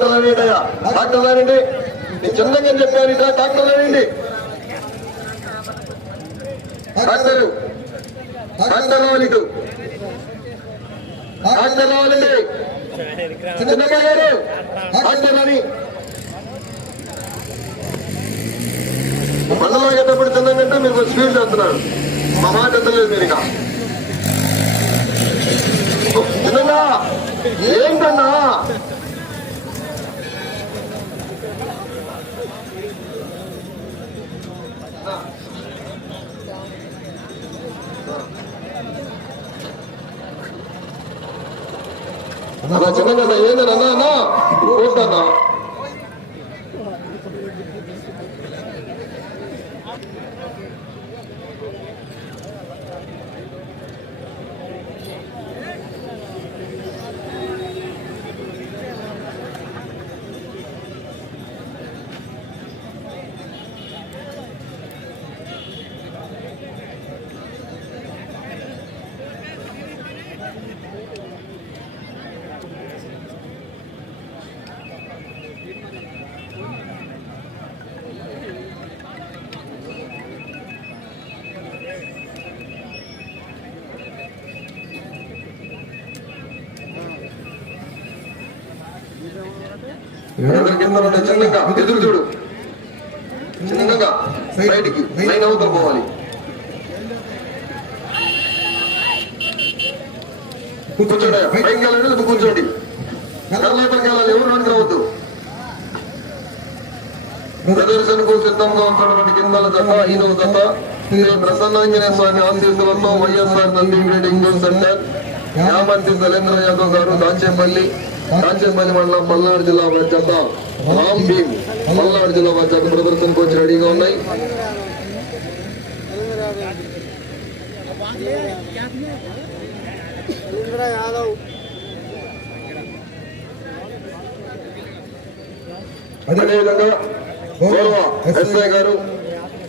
Doctor రానియండి అయ్యా doctor రానియండి నేను చిన్నగా చెప్పాను ఇట్లా డాక్టర్ రానియండి డాక్టర్ డాక్టర్ రావాలి ఇటు డాక్టర్ రావాలండి చిన్నమ్మ గారు డాక్టర్ రాని మండలం అయ్యేటప్పుడు తిన్నానంటే మీకు స్పీడ్ చేస్తున్నారు మా మాట ఎత్తలేదు మీరు ఇక. ఏంటన్నా? అలా చిన్నగా ఏంటన్నా అన్నా పోతానా ఎవరి కింద ఉంటే చిన్నగా? ఎదురు చూడు. చిన్నగా. బయటికి. లైన్ అవతల పోవాలి కూర్చోండి. పైకి వెళ్ళాలి ఎవరు వెనక రావద్దు. ప్రదర్శనకు సిద్ధంగా ఉన్నటువంటి కిందల జత ఈనో జత. శ్రీ ప్రసన్నాంజనేయ స్వామి ఆశీస్సులతో YSR Nandi breeding centre. Yamarthi Sailendra Yadav garu Dachepalli. Dachepalli మండలం పల్నాడు జిల్లా జత రామ్ భీమ్ పల్నాడు జిల్లా జత ప్రదర్శనకు వచ్చి రెడీగా ఉన్నాయి. అదేవిధంగా గౌరవ ఎస్ఐ గారు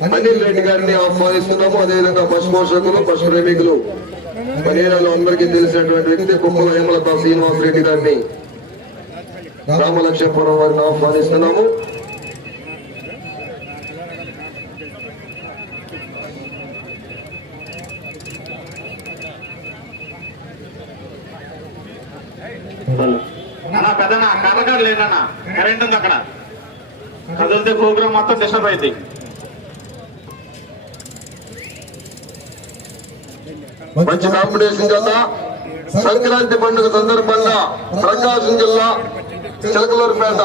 అనిల్ రెడ్డి గారిని ఆహ్వానిస్తున్నాము. అదేవిధంగా పశు పోషకులు పశు ప్రేమికులు పనిలో అందరికీ తెలిసినటువంటి వ్యక్తి కుమ్మల హేమలత శ్రీనివాస్ రెడ్డి గారిని రామలక్ష్మపురం వారిని ఆహ్వానిస్తున్నాము. పెద్దనా కర్రగాడు లేదన్న. కరెంట్ ఉంది అక్కడ. కదిలితే ప్రోగ్రామ్ మొత్తం డిస్టర్బ్ అయింది. మంచి కాంపిటీషన్ చేత సంక్రాంతి పండుగ సందర్భంగా ప్రకాశం జిల్లా చిలకలూరుపేట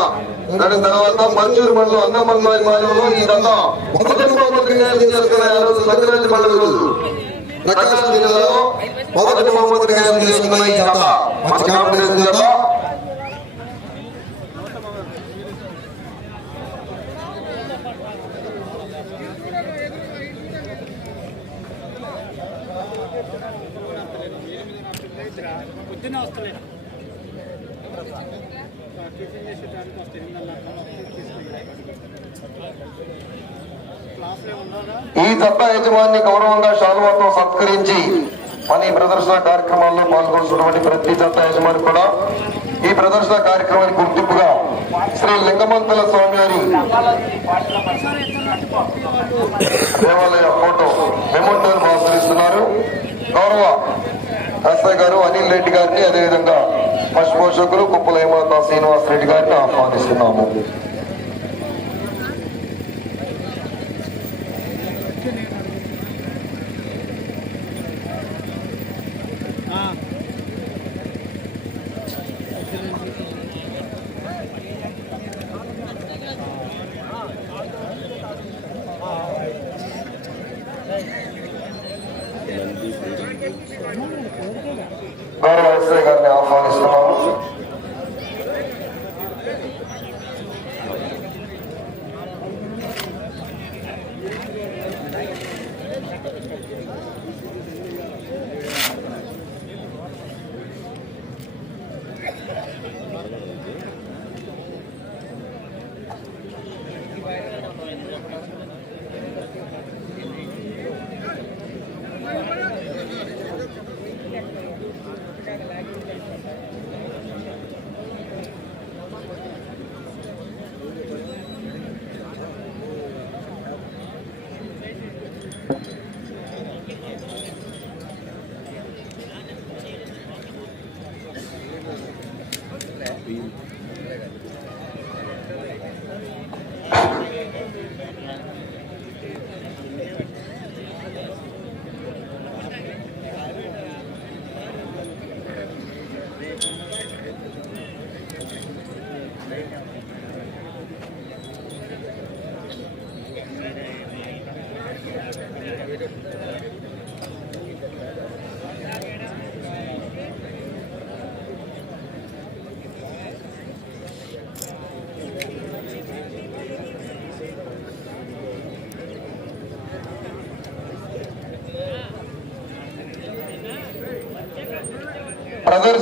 దాని తర్వాత మంచూరు మండలం అన్నమన్నాయి మండలంలో ఈ దండ మొదటి బహుమతిగా చేసుకున్న మండలి రోజు ప్రకాశం జిల్లాలో మొదటి ఈ దండ మంచి కాంపిటీషన్ పొద్దున్నే వస్తలేదు ఈ జట్ట యజమాని గౌరవంగా శాలువాతో సత్కరించి పని ప్రదర్శన కార్యక్రమాల్లో పాల్గొంటున్నటువంటి ప్రతి జట్ట యజమాని కూడా ఈ ప్రదర్శన కార్యక్రమానికి గుర్తింపుగా శ్రీ లింగమంతల స్వామి వారి దేవాలయ ఫోటో మెమోటోని ఆశ్రయిస్తున్నారు గౌరవ ఎస్ఐ గారు అనిల్ రెడ్డి గారిని అదేవిధంగా పశుపోషకులు కుప్పల హేమలత శ్రీనివాసరెడ్డి గారిని ఆహ్వానిస్తున్నాము.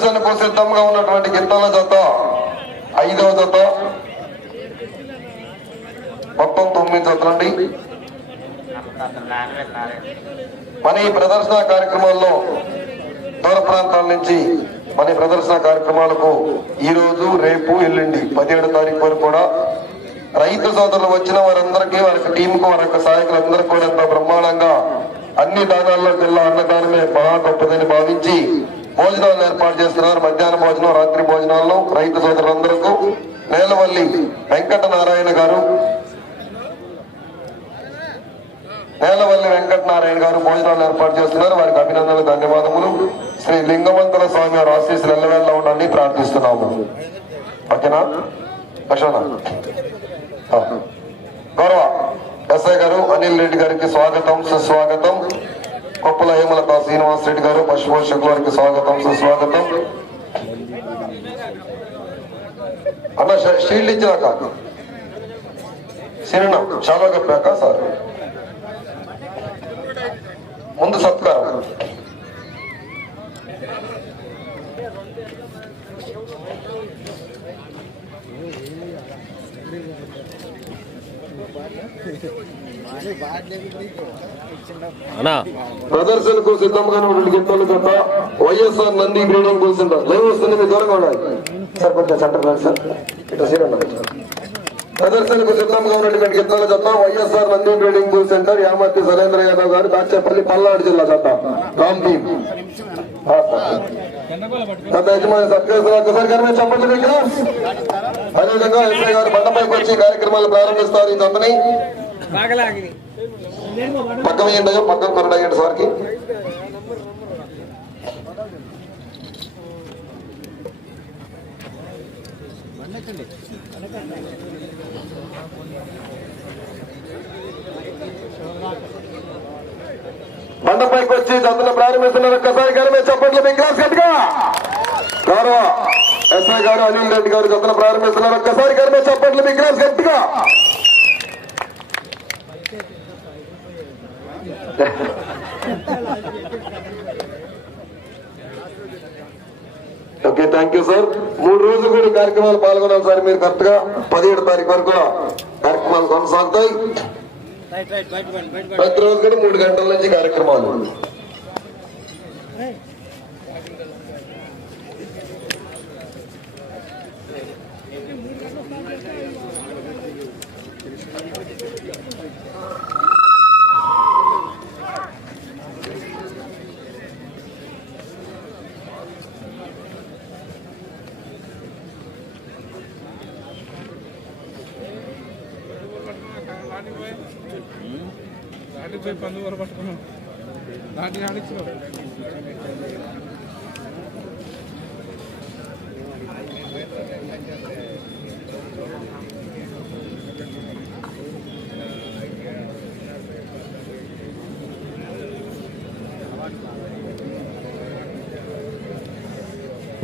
ప్రదర్శనకు సిద్ధంగా ఉన్నటువంటి గిత్తల జత ఐదవ జత మొత్తం తొమ్మిది జతలండి మన ఈ ప్రదర్శన కార్యక్రమాల్లో దూర ప్రాంతాల నుంచి మన ప్రదర్శన కార్యక్రమాలకు ఈ రోజు రేపు ఎల్లుండి పదిహేడు తారీఖు వరకు కూడా రైతు సోదరులు వచ్చిన వారందరికీ వారి టీంకు వారి యొక్క సహాయకులందరికీ కూడా ఎంత బ్రహ్మాండంగా అన్ని దానాల్లో జిల్లా అన్నదానమే మహా గొప్పదని భావించి భోజనాలు ఏర్పాటు చేస్తున్నారు. మధ్యాహ్న భోజనం రాత్రి భోజనాల్లో రైతు సోదరులందరకు నేలవల్లి వెంకట నారాయణ గారు నేలవల్లి వెంకటనారాయణ గారు భోజనాలు ఏర్పాటు చేస్తున్నారు. వారికి అభినందనలు ధన్యవాదములు. శ్రీ లింగవంతుల స్వామి వారు ఆశీస్సులు ఎల్లవెల్ల ఉండాలని ప్రార్థిస్తున్నాము. ఓకేనా? లక్ష్మణ. గౌరవ ఎస్ఐ గారు అనిల్ రెడ్డి గారికి స్వాగతం సుస్వాగతం. పప్పుల హేమలత శ్రీనివాస్ రెడ్డి గారు పశుపోషకుల వారికి స్వాగతం సుస్వాగతం. అన్న ష- షీల్డ్ ఇచ్చినాక. సినిమా చాలా చెప్పాక సార్ ముందు సత్కారం. ప్రదర్శనకు సిద్ధంగా ఉన్నటువంటి గిత్తలు గత YSR Nandi breeding bull centre live వస్తుంది మీ దూరంగా ఉండాలి సార్ కొంచెం సెంటర్ రండి సార్. ఇట్లా సీన్ ఉండాలి ప్రదర్శనకు సిద్ధంగా ఉన్నటువంటి గిత్తల జత YSR Nandi breeding bull centre Yamarthi Surendra Yadav garu Dachepalli Palnadu జిల్లా జత రామ్ టీమ్. గత యజమాని సత్కరిస్తున్న గారు మీరు చెప్పండి మీకు. అదేవిధంగా ఎస్ఐ గారు బండపైకి వచ్చి కార్యక్రమాలు ప్రారంభిస్తారు ఈ జతని పక్క వేయండి అయ్యో పక్కన కొరడయ్యండి సార్కి? బండపైకి వచ్చి జతను ప్రారంభిస్తున్నారు. ఒక్కసారి గారు మీరు చెప్పండి మీ క్లాస్ గట్టిగా. గౌరవ ఎస్ఐ గారు అనిల్ రెడ్డి గారు జతను ప్రారంభిస్తున్నారు. ఒక్కసారి గారు మీరు చెప్పండి మీ క్లాస్ గట్టిగా. Okay thank you sir. మూడు రోజులు కూడా కార్యక్రమాలు పాల్గొనాలి సార్ మీరు కరెక్ట్గా పదిహేడు తారీఖు వరకు కార్యక్రమాలు కొనసాగుతాయి. రైట్ ప్రతి రోజు కూడా మూడు గంటల నుంచి కార్యక్రమాలు.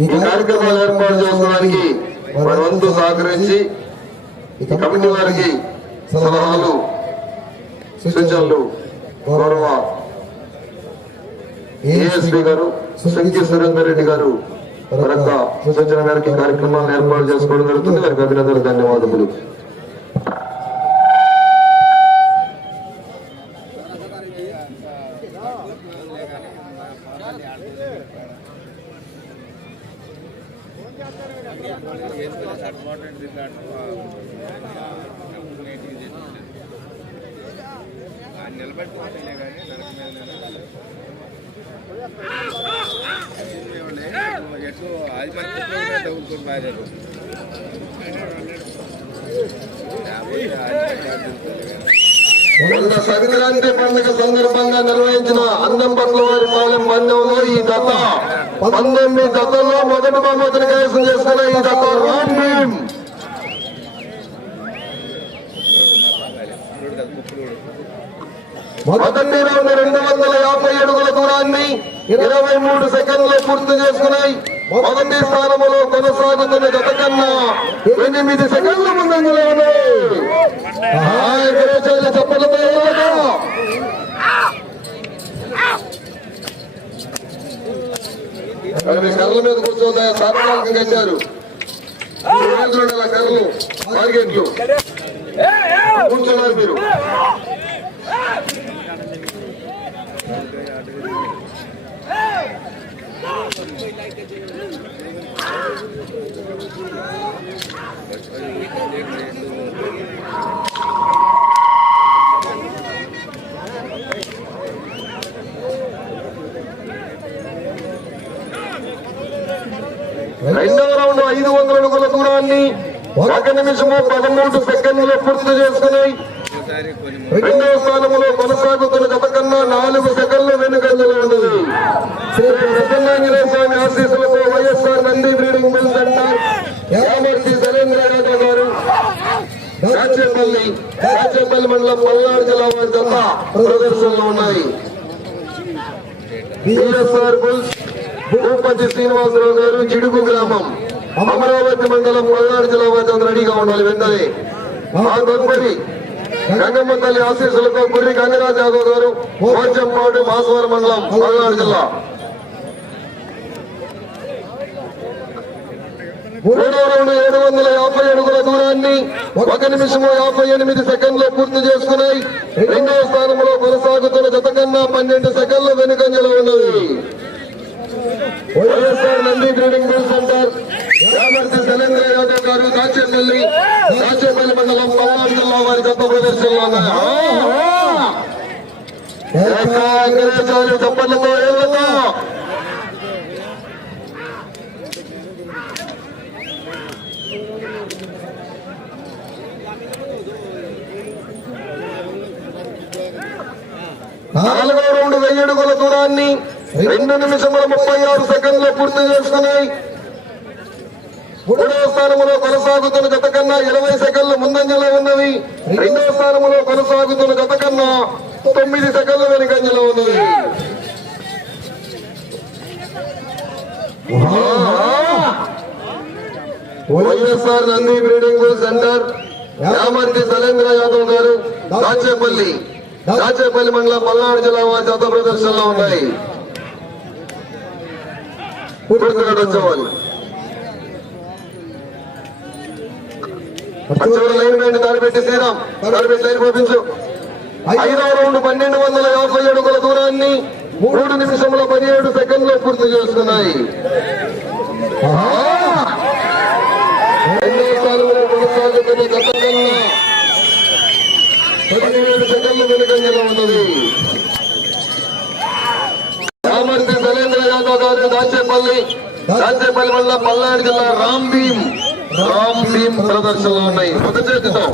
ఈ కార్యక్రమాలు ఏర్పాటు చేసుకోవడానికి వారి వంతు సహకరించి కమిటీ వారికి సలహాలు సూచనలు గౌరవ ఏఎస్పీ గారు సంఖ్య సురేందర్ రెడ్డి గారు సూచన మేరకు కార్యక్రమాలను ఏర్పాటు చేసుకోవడం జరుగుతుంది. వారికి అభినందనలు ధన్యవాదములు. నిలబెట్టుకోవట్లే కానీ నరక మీద ఎట్లు అది మనకి తగులుకొని బాగా మొన్న సంక్రాంతి పండుగ సందర్భంగా నిర్వహించిన అందం పట్ల వారి పాలెం పందెంలో ఈ దత్త. పంతొమ్మిది దత్తల్లో మొదటి బహుమతిని కైవసం చేసుకున్న ఈ దత్త రామ్ భీమ్. మొదటి రౌండ్ రెండు వందల యాభై అడుగుల దూరాన్ని ఇరవై మూడు సెకండ్లు పూర్తి చేసుకున్నాయి. మొదటి స్థానంలో కొనసాగుతున్న గత కన్నా ఎనిమిది సెకండ్ల ముందంజలో ఉన్నాయి హాయ్ చెప్పలతో కర్రల మీద కూర్చోదా సాధారణంగా కట్టారు మూడు కర్రలు మార్కెట్లు కూర్చున్నారు మీరు. రెండవ రౌండ్ ఐదు వందల అడుగుల దూరాన్ని ఒక నిమిషము పదమూడు సెకండ్లు పూర్తి చేసుకున్నాయి రెండవ స్థానంలో కొనసాగుతున్న గత కన్నా నాలుగు సెకండ్లు వెనుకంజలో ఉన్నది. శ్రీ ప్రసన్నాంజనేయ స్వామి ఆశీస్సులతో YSR Nandi breeding mill centre Yamarthi Surendra Yadav garu Rachepalli Rachepalli మండలం పల్నాడు జిల్లా వారి జత ప్రదర్శనలో ఉన్నాయి. బిఎస్ఆర్ బుల్స్ భూపతి శ్రీనివాసరావు గారు చిడుగు గ్రామం అమరావతి మండలం పల్నాడు జిల్లా వారి రెడీగా ఉండాలి వెంటనే. ఆ తదుపరి గంగమ్మ తల్లి ఆశీస్సులతో గురి గంగరాజ్ యాదవ్ గారు కోచంపాడు మాసవరం మండలం పల్నాడు జిల్లా. మూడో రౌండ్ ఏడు వందల యాభై అడుగుల దూరాన్ని ఒక నిమిషము యాభై ఎనిమిది సెకండ్లు పూర్తి చేసుకున్నాయి. రెండవ స్థానంలో కొనసాగుతున్న జత కన్నా పన్నెండు సెకండ్ల వెనుకంజలో ఉన్నది. YSR Nandi breeding centre Yamarthi Sailendra Yadav garu మండలం పల్నాడు జిల్లా వారి గొప్ప ప్రదర్శనలో ఉన్నాయి. చప్పట్లతో ఏళ్ళతో నాలుగో రౌండ్ వెయ్యి అడుగుల దూరాన్ని రెండు నిమిషముల ముప్పై ఆరు సెకండ్లు పూర్తి చేసుకున్నాయి మూడవ స్థానంలో కొనసాగుతున్న గత కన్నా ఇరవై సెకండ్లు ముందంజలో ఉన్నవి. రెండవ స్థానంలో కొనసాగుతున్న గత కన్నా తొమ్మిది సెకండ్లు వెనుకంజలో ఉన్నవి. YSR Nandi breeding centre. Yamarthi Salendra Yadav garu Dachepalli. Dachepalli మండలం పల్నాడు జిల్లా వారి జత ప్రదర్శనలో ఉన్నాయి. పూర్తిగా వచ్చేవాళ్ళు లైన్ బ్యాండ్ దాడి శ్రీరామ్ దాడి పెట్టి లైన్ పంపించు. ఐదవ రౌండ్ పన్నెండు వందల యాభై అడుగుల దూరాన్ని మూడు నిమిషంలో పదిహేడు సెకండ్లు పూర్తి చేసుకున్నాయి. రెండవ స్థానంలో కొనసాగుతున్న గత కన్నా పదిహేడు సెకండ్లు వెనుకంజలో ఉన్నది రామర్తి శైలేంద్ర దాచేపల్లి దాచేపల్లి వల్ల పల్నాడు జిల్లా రామ్ భీమ్ రామ్ భీమ్ ప్రదర్శనలు ఉన్నాయి. ఒక చేతితో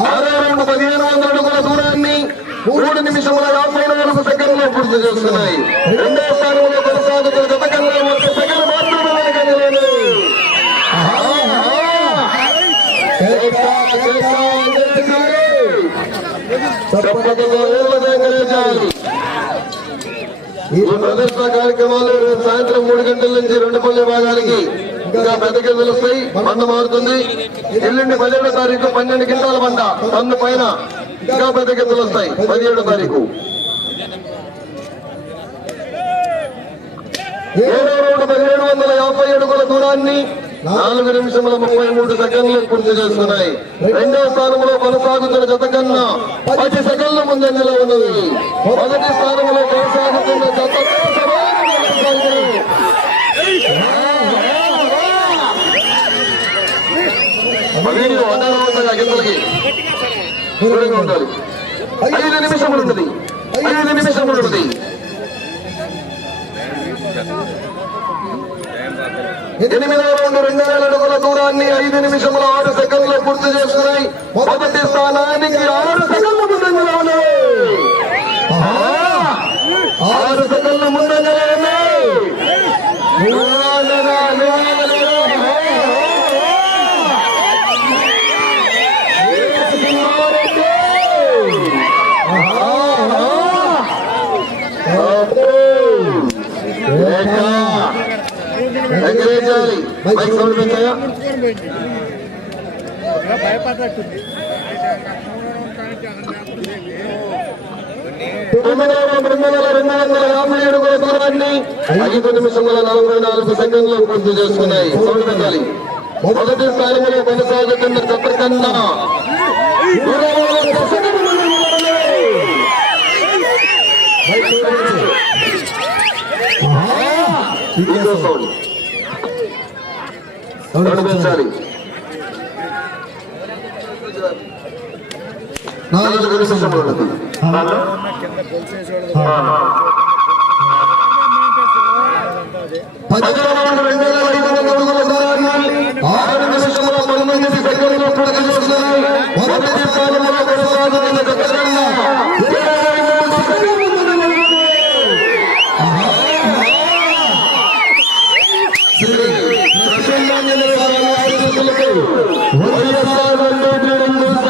ఆరో రెండు పదిహేను వందల అడుగుల దూరాన్ని మూడు నిమిషముల యాభై నాలుగు సెకండ్లు పూర్తి చేస్తున్నాయి రెండో స్థానంలో కొనసాగుతున్న గత కన్నా ఈ ప్రదర్శన కార్యక్రమాలు సాయంత్రం మూడు గంటల నుంచి రెండు పల్లె భాగానికి ఇంకా పెద్ద గిన్నెలు వస్తాయి. మారుతుంది. ఎల్లుండి పదిహేడో తారీఖు పన్నెండు గింటాల పంట టన్ను పైన ఇంకా పెద్ద గిన్నెలు వస్తాయి. పదిహేడో తారీఖు. ఏడో రోడ్డు పదిహేడు వందల యాభై అడుగుల దూరాన్ని నాలుగు నిమిషముల ముప్పై మూడు సెకండ్లు పూర్తి చేస్తున్నాయి రెండవ స్థానంలో కొనసాగుతున్న జత కన్నా పది సెకండ్ల ముందంజలో ఉన్నది మొదటి స్థానంలో కొనసాగుతున్న జత సమానంగా ఐదు నిమిషములు ఉన్నది ఐదు నిమిషములు ఉన్నది ఎనిమిది పాత్ర రెండు వేల అడుగుల దూరాన్ని ఐదు నిమిషముల ఆరు సెకండ్లు పూర్తి చేసుకున్నాయి మొదటి స్థానానికి ఆరు సెకండ్లు ముందంజలో ఉన్నాయి ఆరు సెకండ్ల ముందంజలో ఉన్నాయి నివాళన, నివాళన, ఎగరేయాలి మైక్ సౌండ్ పెంచాయా భయపడ్డట్టుంది తొమ్మిది రెండు వందల రెండు వందల యాభై అడుగుల దూరాన్ని ఐదు నిమిషముల నలభై నాలుగు సెకండ్లు పూర్తి చేసుకున్నాయి. మొదటి స్థానంలో కొనసాగుతున్న జత పెంచాలి నాలుగు ఉన్నది పదకొండు రెండు వేల ఐదు వందల అడుగుల ఆరు పూర్తి వైఎస్ఆర్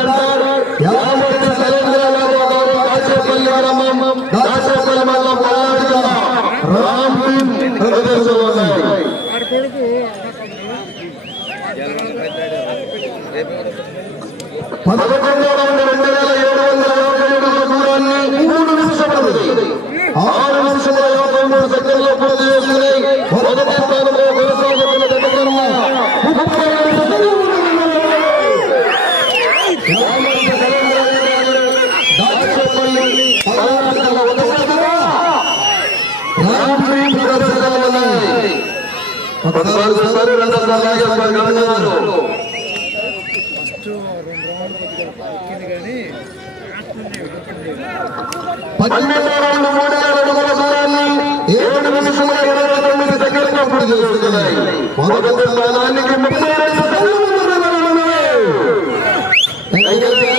ఒకసారి గమనించారు పన్నెండు రెండు మూడు అడుగుల దూరాన్ని ఏడు నిమిషముల ఇరవై తొమ్మిది సెకండ్లు మొదటి స్థానానికి ముప్పై రెండు సెకండ్లు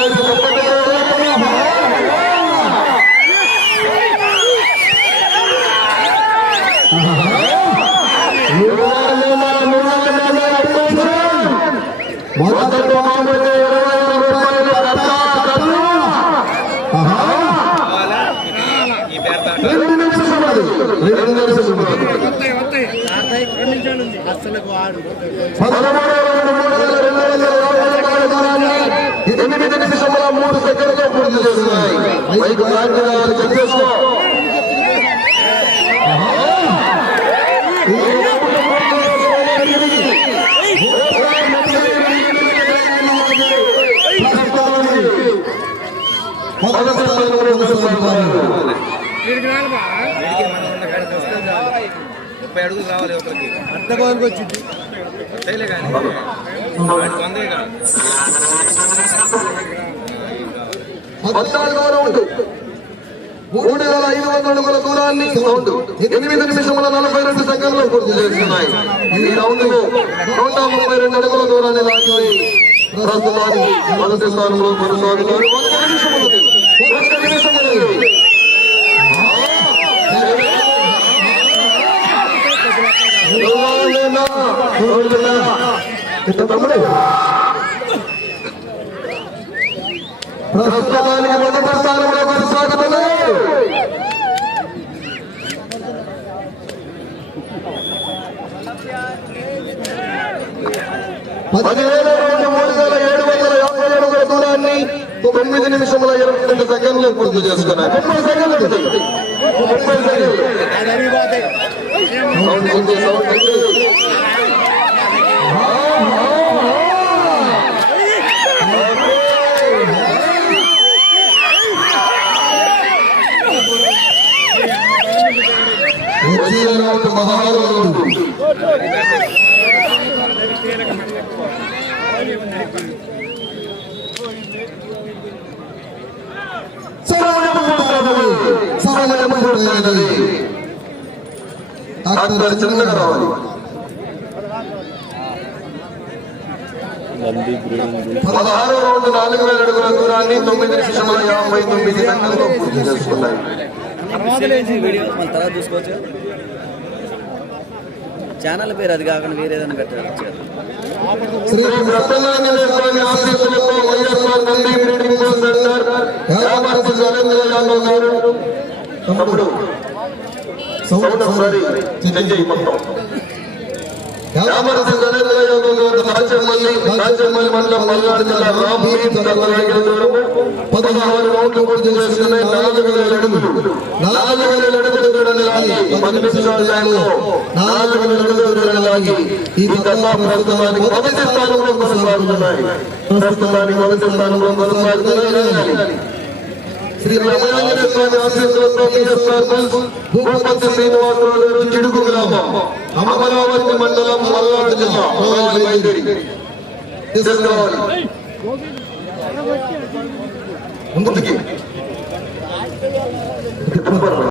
ఎనిమిది నిమిషముల మూడు సెకండ్లు పూర్తి చేస్తున్నాయి మైకు లాంటి వారు చెక్ చేసుకో మొదటి స్థానంలో కొనసాగుతున్నారు. వీడికి రాలబా ముప్పై అడుగులు రావాలి ఒకరికి. అర్ధ గోల్కి వచ్చింది. అంతేలే కానీ. తొందరే కాదు రౌండ్. మూడు వేల ఐదు వందల అడుగుల దూరాన్ని రౌండ్. ఎనిమిది నిమిషముల నలభై రెండు సెకండ్లు పూర్తి చేస్తున్నాయి. ఈ రౌండ్లో నూట ముప్పై రెండు అడుగుల దూరాన్ని లాగి ప్రస్తుతానికి మొదటి స్థానంలో కొనసాగుతారు. ఒక్క. ఒక్క నిమిషమున్నది. ఎవరైనా తమ్ముడు? ప్రస్తుతానికి మొదటి స్థానంలో కొనసాగుతున్నాయి పదివేల రెండు మూడు వేల ఏడు వందల యాభై అడుగుల దూరాన్ని తొమ్మిది నిమిషముల ఇరవై రెండు సెకండ్లు పూర్తి చేసుకున్నాయి ముప్పై సెకండ్లు ముప్పై సెకండ్లు అది మహారాజు సమయం డాక్టర్ చిన్నగా రావాలి పదహారు రౌండ్ నాలుగు వేల అడుగుల దూరాన్ని తొమ్మిది నిమిషముల యాభై తొమ్మిది గంటల్లో పూర్తి చేసుకున్నాయి. ఛానల్ పేరు అది కాకుండా వేరే ఏదైనా కట్టారు శ్రీ ప్రసన్నాంజనేయ స్వామి ఆశీస్సులతో YSR Nandi breeding centre Yamarthi Narendra Yadav garu తమ్ముడు. సౌండ్ ఒకసారి చెక్ చేయి మొత్తం. పదహారు రౌండ్లు పూర్తి చేసుకున్నాయి నాలుగు వేల అడుగులు నాలుగు వేల అడుగులు దూరాన్ని లాగి. పది నిమిషాల నాలుగు వేల అడుగులు ఈ ప్రస్తుతానికి మొదటి స్థానంలో కొనసాగుతున్నాయి. ప్రస్తుతానికి మొదటి స్థానంలో కొనసాగుతున్నాయి. శ్రీ రమణాంజనేయ స్వామి ఆశీస్సులతో భూపతి శ్రీనివాసరావు గారు చిడుగు గ్రామం అమరావతి మండలం మల్లాడు జిల్లా ముందుకి